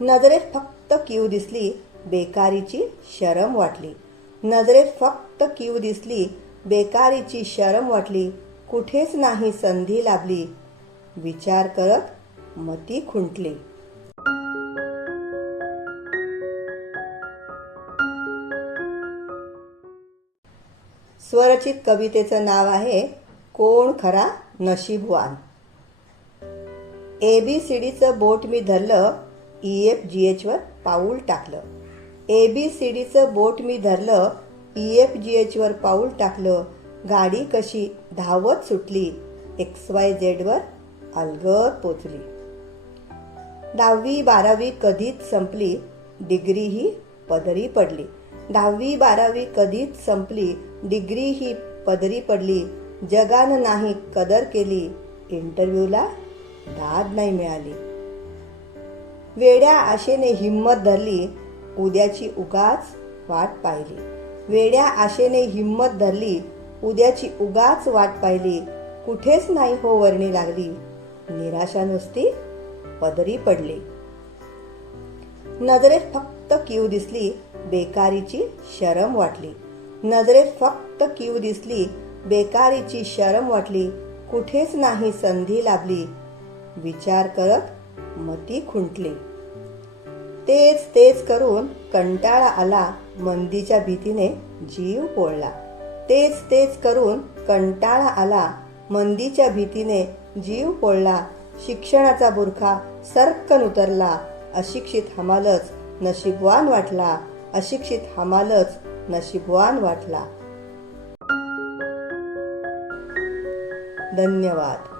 नजरेत फक्त क्यू दिसली बेकारीची शरम वाटली. नजरेत फक्त क्यू दिसली बेकारीची शरम वाटली. कुठेच नाही संधी लाभली. विचार करत मती खुंटली. स्वरचित कवितेचं नाव आहे कोण खरा नशीबवान. ए बी सी डीचं बोट मी धरलं ई एफ जी एचवर पाऊल टाकलं. ए बी सी डीचं बोट मी धरलं ई एफ जी एचवर पाऊल टाकलं. गाडी कशी धावत सुटली एक्स वाय झेडवर अलगद पोचली. दहावी बारावी कधीच संपली डिग्री ही पदरी पडली. दहावी बारावी कधीच संपली डिग्री ही पदरी पडली. जगानं नाही कदर केली इंटरव्ह्यूला दाद नाही मिळाली. वेड्या आशेने हिंमत धरली उद्याची उगाच वाट पाहिली. वेड्या आशेने हिंमत धरली उद्याची उगाच वाट पाहिली. कुठेच नाही हो वर्णी लागली. निराशा नुसती पदरी पडली. नजरेत फक्त किव दिसली बेकारीची शरम वाटली. नजरेत फक्त किव दिसली बेकारीची शरम वाटली. कुठेच नाही संधी लाभली. विचार करत मती खुंटली. तेच तेच करून कंटाळा आला मंदीच्या भीतीने जीव पोळला. तेच तेच करून कंटाळा आला मंदीच्या भीतीने जीव पोळला. शिक्षणाचा बुरखा सरकन उतरला. अशिक्षित हमालच नशीबवान वाटला. अशिक्षित हमालच नशीबवान वाटला. धन्यवाद.